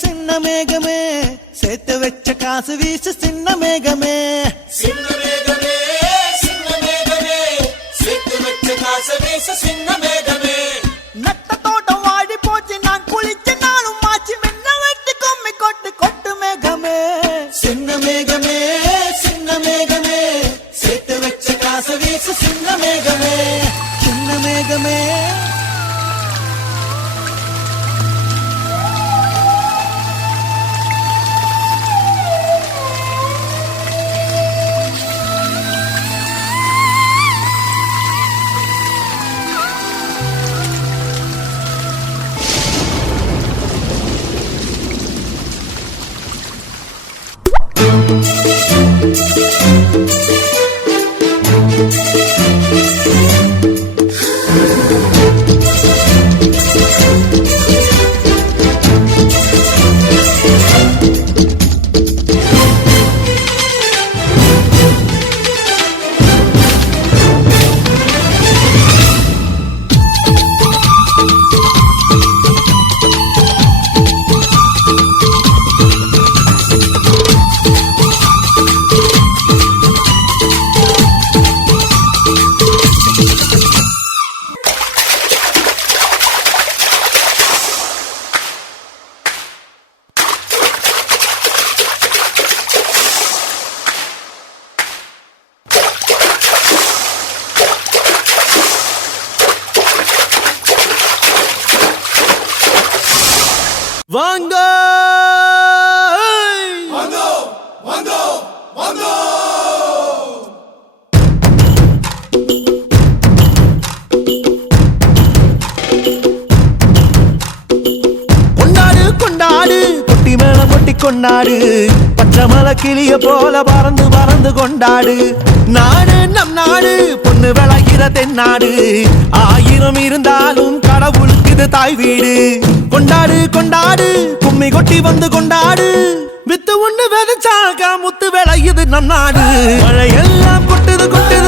சின்ன மேகமே சேர்த்து வச்ச காசு வீசு சின்ன மேகமே சின்ன மேகமே சின்ன மேகமே சேர்த்து வச்ச காசு வீசு சின்ன மேகமே நட்ட தோட்டம் வாடி போச்சு நான் குளிச்ச நாளும் மாச்சு மின்ன வெட்டி கொம்மி கொட்டு கொட்டு மேகமே சின்ன மேகமே சின்ன மேகமே சேர்த்து வச்ச காசு வீசு சின்ன மேகமே சின்ன மேகமே வாங்கோ வாங்கோ வாங்கோ வாங்கோ கொண்டாடு கொண்டாடு கொட்டி மேல கொட்டி கொண்டாடு பச்சை மலை கிளிய போல பறந்து பறந்து கொண்டாடு நாடு நம் நாடு பொண்ணு விளைகிற தென்னாடு ஆயிரம் இருந்தாலும் கடவுளுக்கு இது தாய் வீடு கொண்டாடு கொண்டாடு கும்மி கொட்டி வந்து கொண்டாடு வித்து ஒண்ணு விதைச்சாக முத்து விளையுது நம் நாடு மழை எல்லாம் கொட்டுது கொட்டுது